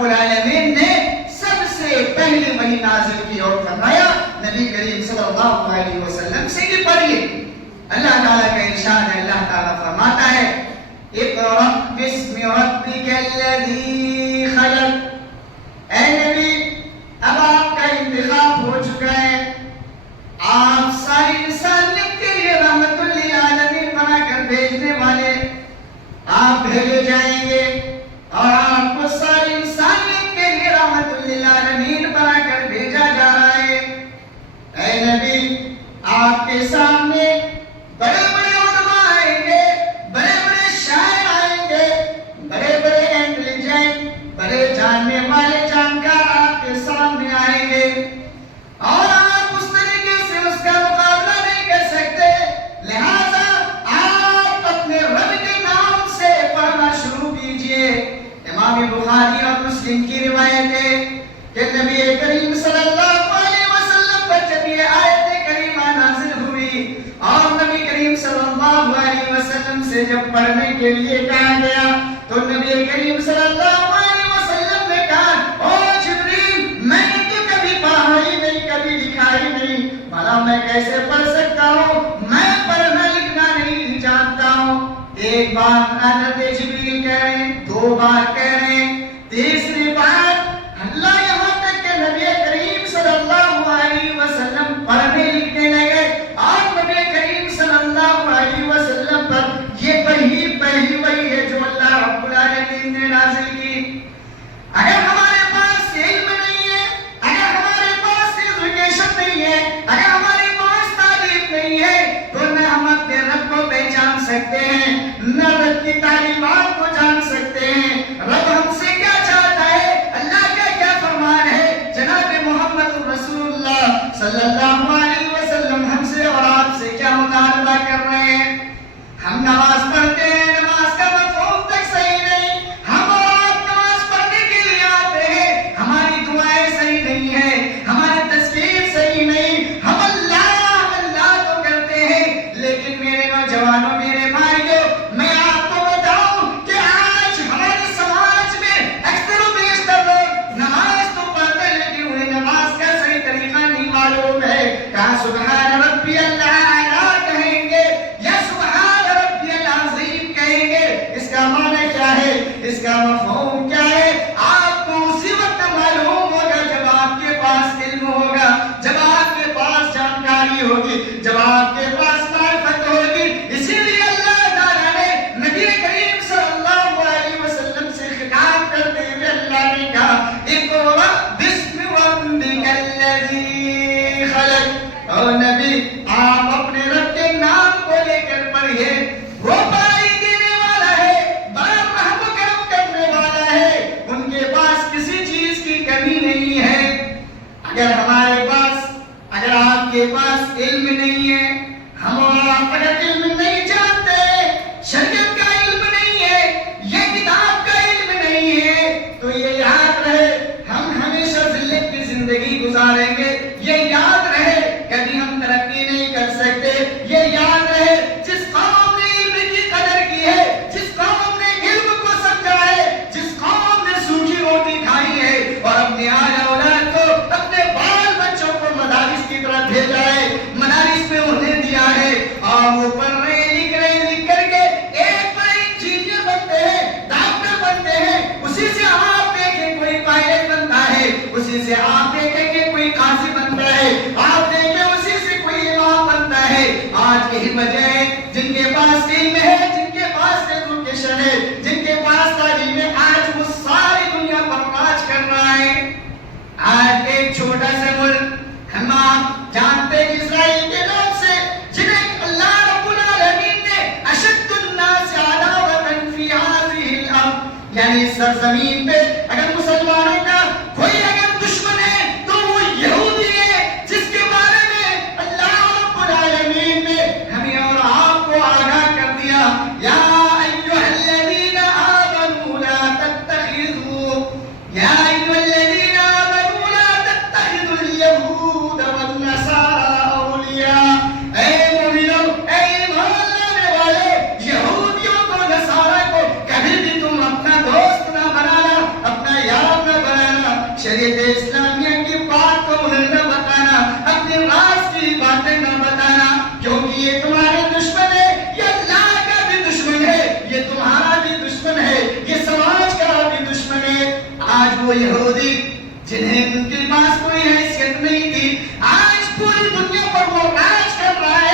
رب العالمین نے سب سے پہلے وحی نازل کی اور فرمایا نبی کریم صلی اللہ علیہ وسلم سے کہ پڑھیے. اللہ تعالیٰ کا ارشاد ہے, اللہ تعالیٰ فرماتا ہے اقرأ بسم ربک الذی خلق. اے نبی اب آپ کا انتخاب ہو چکا ہے, آپ ساری انسانیت کے لیے رحمت للعالمین بنا کر بھیجنے والے آپ بھیجے جائیں گے, اور آپ کو ساری انسانیت کے لیے رحمت للعالمین بنا کر بھیجا جا رہا ہے. اے نبی آپ کے سامنے بڑے بڑے علماء آئیں گے, بڑے بڑے شاعر آئیں گے, بڑے بڑے انٹیلیجنٹ, بڑے جاننے والے جانکار آپ کے سامنے آئیں گے, اور آپ اس طریقے سے اس کا مقابلہ نہیں کر سکتے. لہذا آپ اپنے رب کے نام سے پڑھنا شروع کیجئے. امام بخاری اور مسلم کی روایت ہے کہ نبی کریم صلی اللہ علیہ وسلم پر جب یہ آیت کریمہ نازل ہوئی اور نبی کریم صلی اللہ علیہ وسلم سے جب پڑھنے کے لیے کہا گیا تو نبی کریم صلی اللہ علیہ وسلم نے کہا او جبریل, میں نے تو کبھی پڑھا ہی نہیں, کبھی لکھا ہی نہیں, بھلا میں کیسے پڑھ سکتا ہوں, میں پڑھنا لکھنا نہیں جانتا ہوں. ایک بار حضرت جبریل کہہ رہے ہیں, دو بار کہہ رہے ہیں, تیسری بار اللہ یہاں تک کہ نبی کریم صلی اللہ علیہ وسلم پڑھنے لکھنے لگے اور نبی کریم صلی اللہ علیہ وسلم پر یہ پہلی وحی ہے جو اللہ رب العالمین نے نازل کی. اگر ہمارے پاس علم نہیں ہے, اگر ہمارے پاس ایجوکیشن نہیں ہے, اگر ہمارے پاس تعلیم نہیں ہے, تو نہ ہم اپنے رب کو پہچان سکتے ہیں, نہ رب کی تعلیمات کو جان سکتے ہیں. رب ہم سے کیا چاہتا ہے, اللہ کا کیا فرمان ہے, جناب محمد رسول اللہ صلی اللہ علیہ وسلم ہم سے اور آپ سے کیا مطالبہ کر رہے ہیں. ہم نماز پڑھتے ہیں, نماز کا مفہوم تک صحیح نہیں, ہم اور آپ نماز پڑھنے کے لیے آتے ہیں, ہماری دعائیں صحیح نہیں ہیں, ہماری تذکیر صحیح نہیں, ہم اللہ اللہ تو کرتے ہیں. لیکن میرے نوجوانوں, میرے بھائیوں, میں آپ کو بتاؤں کہ آج ہمارے سماج میں اکثر و بیشتر لوگ نماز تو پڑھتے ہیں لیکن انہیں نماز کا صحیح طریقہ نہیں معلوم ہے. کہاں سبحان ربی اللہ کہیں گے یا سبحان ربی العظیم کہیں گے, اس کا معنی کیا ہے, اس کا مفہوم کیا ہے, آپ کو اسی وقت معلوم ہوگا جب آپ کے پاس علم ہوگا, جب آپ کے پاس جانکاری ہوگی, جب آپ کے پاس معرفت ہوگی. اسی لیے اللہ تعالیٰ نے نبی کریم صلی اللہ علیہ وسلم سے خطاب کرتے ہوئے اللہ نے کہا اقرأ بسم ربک الذی خلق. اور نبی آپ اپنے رب کے نام کو لے کر پڑھیے, وہ پڑھائی دینے والا ہے, بڑا رحم و کرم کرنے والا ہے, ان کے پاس کسی چیز کی کمی نہیں ہے. اگر ہمارے پاس, اگر آپ کے پاس علم نہیں ہے, ہم اور آپ اگر علم نہیں جانتے, شریعت کا علم نہیں ہے, یہ کتاب کا علم نہیں ہے, تو یہ یاد رہے ہم ہمیشہ ذلت کی زندگی گزاریں گے. یہ یاد رہے کبھی ہم ترقی نہیں کر سکتے. یہ یاد رہے جس قوم نے علم کی قدر کی ہے, جس قوم نے علم کو سمجھا ہے, جس قوم نے سوکھی روٹی کھائی ہے اور اپنے آل اولاد کو, اپنے بال بچوں کو مدارس کی طرف بھیجا ہے, مدارس میں انہیں دیا ہے, اور وہ پڑھ رہے لکھ رہے, لکھ کر کے ایک بڑے انجینئر بنتے ہیں, ڈاکٹر بنتے ہیں. اسی سے آپ دیکھیں کوئی پائلٹ بنتا ہے, اسی سے آپ دیکھیں کہ کوئی قاضی بنتا ہے, آپ دیکھیں اسی سے کوئی امام بنتا ہے. آج یہی وجہ ہے جن کے پاس علم ہے, جن کے پاس ایجوکیشن ہے, جن کے پاس تعلیم ہے, آج وہ ساری دنیا پر راج کر رہا ہے. آج ایک چھوٹا سا ملک, ہم آپ جانتے ہیں اسرائیل کے لوگ سے, جنہیں اللہ رب العالمین نے اشد الناس عداوۃ فی ہذہ الارض, یعنی سرزمین پہ اگر مسلمانوں کا کوئی اگر دشمن ہے تو وہ یہودی ہے, جس کے بارے میں اللہ رب العالمین نے ہمیں اور آپ کو آگاہ کر دیا. یا ایھا الذین آمنوا لا تتخذوا, یا ایھا الذین آمنوا لا تتخذوا اليہود والنصارى اولیاء. اے مومنوں, اے ایمان لانے والے, یہودیوں کو, نصارہ کو کبھی بھی تم اپنا دوست نہ بنانا, اپنا یار نہ شریعت اسلامیہ کی بات کو انہیں نہ بتانا، اپنے راز کی باتیں نہ بتانا، کیونکہ یہ تمہارے دشمن ہے، یہ اللہ کا بھی دشمن ہے، یہ تمہارا بھی دشمن ہے، یہ سماج کا بھی دشمن ہے۔ آج وہ یہودی جنہیں ان کے پاس کوئی حیثیت نہیں تھی، آج پوری دنیا پر وہ راج کر رہا ہے۔